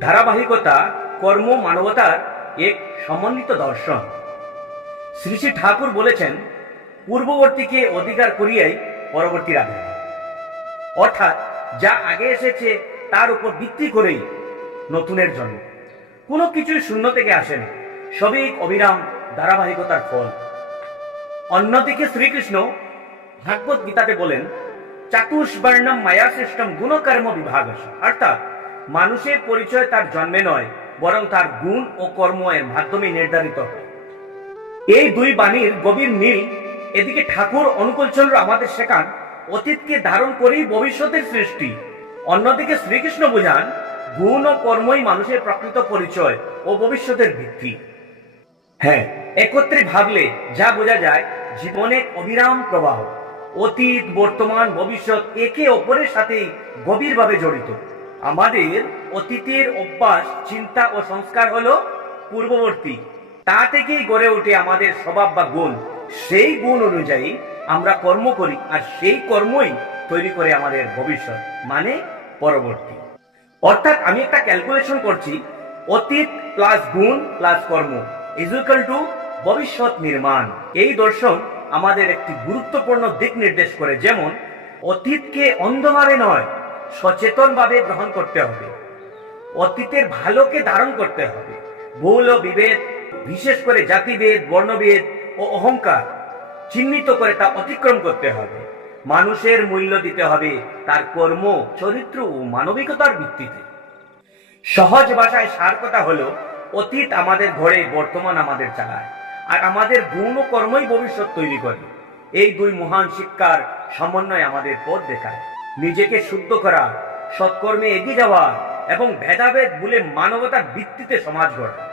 ধারাবাহিকতা কর্ম মানবতার এক সমন্বিত দর্শন। শ্রী শ্রী ঠাকুর বলেছেন, পূর্ববর্তীকে অধিকার করিয়াই পরবর্তীর আবির্ভাব। অর্থাৎ যা আগে এসেছে তার উপর ভিত্তি করেই নতুনের জন্ম। কোনো কিছুই শূন্য থেকে আসেনি, সবই এক অবিরাম ধারাবাহিকতার ফল। অন্যদিকে শ্রীকৃষ্ণ ভাগবত গীতাতে বলেন, চাতুষ্বর্ণম মায়া সৃষ্টম গুণকর্ম বিভাগ, অর্থাৎ মানুষের পরিচয় তার জন্মে নয়, বরং তার গুণ ও কর্ম এর মাধ্যমে নির্ধারিত হয়। এই দুই বাণীর গভীর মিল। এদিকে ঠাকুর অনুকূলচন্দ্র আমাদের শেখান, অতীতকে ধারণ করেই ভবিষ্যতের সৃষ্টি। অন্যদিকে শ্রীকৃষ্ণ বোঝান, গুণ ও কর্মই মানুষের প্রকৃত পরিচয় ও ভবিষ্যতের ভিত্তি। হ্যাঁ, একত্রে ভাবলে যা বোঝা যায়, জীবনে অবিরাম প্রবাহ। অতীত, বর্তমান, ভবিষ্যৎ একে অপরের সাথে গভীরভাবে জড়িত। আমাদের অতীতের অভ্যাস, চিন্তা ও সংস্কার হলো পূর্ববর্তী। তা থেকেই গড়ে ওঠে আমাদের স্বভাব বা গুণ। সেই গুণ অনুযায়ী আমরা কর্ম করি, আর সেই কর্মই তৈরি করে আমাদের ভবিষ্যৎ, মানে পরবর্তী। অর্থাৎ আমি একটা ক্যালকুলেশন করছি, অতীত প্লাস গুণ প্লাস কর্ম ইজুয়াল টু ভবিষ্যৎ নির্মাণ। এই দর্শন আমাদের একটি গুরুত্বপূর্ণ দিক নির্দেশ করে, যেমন অতীতকে অন্ধভাবে নয়, সচেতনভাবে গ্রহণ করতে হবে। অতীতের ভালোকে ধারণ করতে হবে। ভুল ও বিভেদ, বিশেষ করে জাতিভেদ, বর্ণভেদ ও অহংকার চিহ্নিত করে তা অতিক্রম করতে হবে। মানুষের মূল্য দিতে হবে তার কর্ম, চরিত্র ও মানবিকতার ভিত্তিতে। সহজ ভাষায় সার কথা হলো, অতীত আমাদের ঘরে, বর্তমান আমাদের চালায়, আর আমাদের গুণ ও কর্মই ভবিষ্যৎ তৈরি করে। এই দুই মহান শিক্ষার সমন্বয় আমাদের পথ দেখায়। নিজেকে শুদ্ধ করা, সৎকর্মে এগিয়ে যাওয়া এবং ভেদাভেদ ভুলে মানবতার ভিত্তিতে সমাজ গড়া।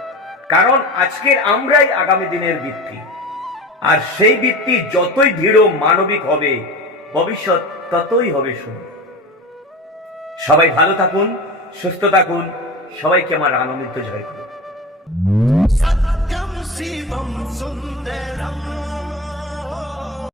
কারণ আজকের আমরাই আগামী দিনের ভিত্তি, আর সেই ভিত্তি যতই দৃঢ় মানবিক হবে, ভবিষ্যৎ ততই হবে সুন্দর। সবাই ভালো থাকুন, সুস্থ থাকুন। সবাইকে আমার আনন্দিত জয় করুন। सत्यं शिवं सुन्दरम्